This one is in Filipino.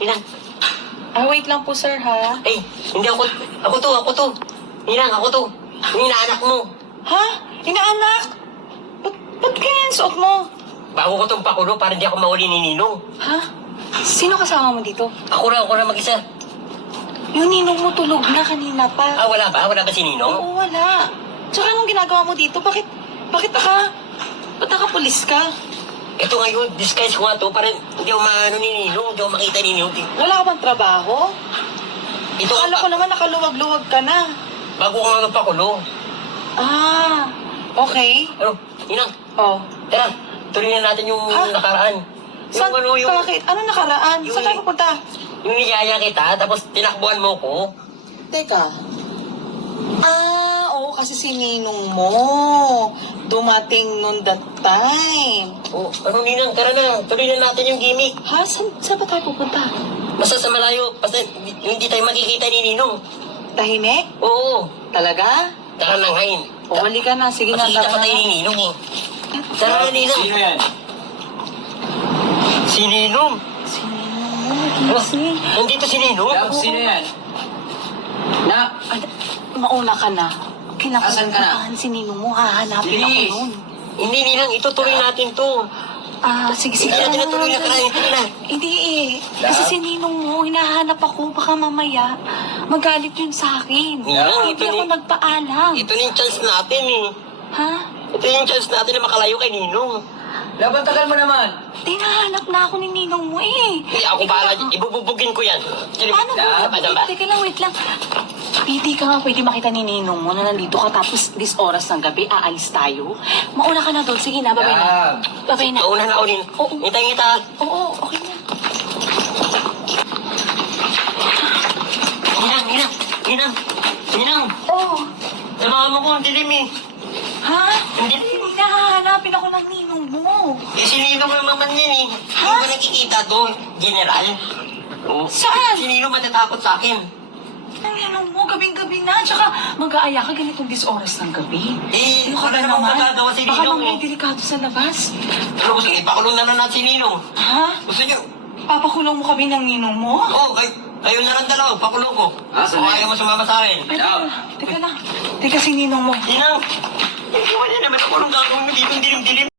Ninang. Wait lang po, sir, ha? Eh, hindi ako. Ako to. Ninang, ako to. Yung inaanak mo. Ha? Inaanak? Ba't ganyan suot mo? Bago ko itong pakulo para hindi ako mahuli ni Ninong. Ha? Sino kasama mo dito? Ako na mag-isa. Yung ninong mo tulog na kanina pa. Wala ba? Wala ba si Ninong? Oo, wala. Tsaka anong ginagawa mo dito? Bakit nakapulis ka? Ito ngayon, disguise ko nga to para hindi ako maano ni Ninong, hindi ako makita ni Ninong. Wala ka bang trabaho? Ito Akala ko naman nakaluwag-luwag ka na. Bago ko nga magpakulo. Okay. Ano? Ninang, Oh. tara, tuloy na natin yung Ha? nakaraan. Saan? Bakit? Ano nakaraan? Yung- Saan tayo pupunta? Yung niyaya kita, tapos tinakbuhan mo ko. Teka. Oo, kasi si ninong mo. Dumating nun that time. Ano Ninang, tara na, tuloy na natin yung gimmick. Ha? Saan ba tayo pupunta? Basta sa malayo, basta hindi tayo makikita ni Ninong. Tahimik? Oo, Talaga? tara na ngayon. O, halika na. Sige na, Makikita tara pa na. tayo ni Ninong eh. Tara na Ninong. Sino yan? Si Ninong. Si ninong mo, gising. Nandito si Ninong. Love, sino yan? Na, Mauna ka na. Asan ka na? Kinapuntahan si ninong mo. Hahanapin ako Bilis. nun. Hindi Ninang, itutuloy natin to. Sige. Hindi natin natuloy na karahin. Ito na. Hindi eh. Kasi si ninong mo, hinahanap ako. Baka mamaya, magalit yun sa akin. Ninang, Hindi ako nagpaalam. Ito na yung chance natin eh. Ha? Ito yung chance natin na makalayo kay Ninong. love, ang tagal mo naman. Hinahanap na ako ni ninong mo eh. Hindi ako bahala. Ibububugin ko yan. Paano ba? Asan ba? Teka lang, wait lang. Pwede ka nga, pwede makita ni ninong mo na nandito ka tapos this oras ng gabi, aalis tayo. Mauna ka na doon. Sige na, babay na. Love. Babay na. Nauna na ako din. Oo. Ngita. Oo, okay na. Ninang. Oo. Samahan mo ko ang dilim eh. Ha? Hindi. Hinahanapin ako ng ninong mo. Si Ninong naman yan eh. Hindi ba nakikita to, General? Saan? Si Ninong matatakot sa akin. Ang ninong mo, gabing-gabi na. Tsaka mag-aaya ka ganitong dis oras ng gabi. Eh, Ano ka wala ba namang naman? magagawa si Baka Ninong mamaya eh. delikado sa labas. Ano gusto niyo? Ipakulong na natin si Ninong. Ha? Gusto niyo? Papakulong mo kami ng ninong mo? Kayo na lang dalawa, pakulong ko. Asan Kung na ayaw mo sumama sa akin. Teka lang. Teka si ninong mo. Ninang, hindi ko naman ako anong gagawin mo dito, dilim-dilim.